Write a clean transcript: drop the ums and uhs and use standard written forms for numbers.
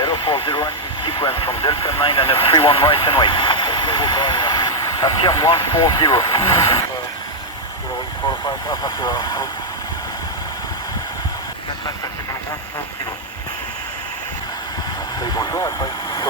Hello 401 in sequence from Delta 9 and up 31 right and wait. Affirm 140. Droite,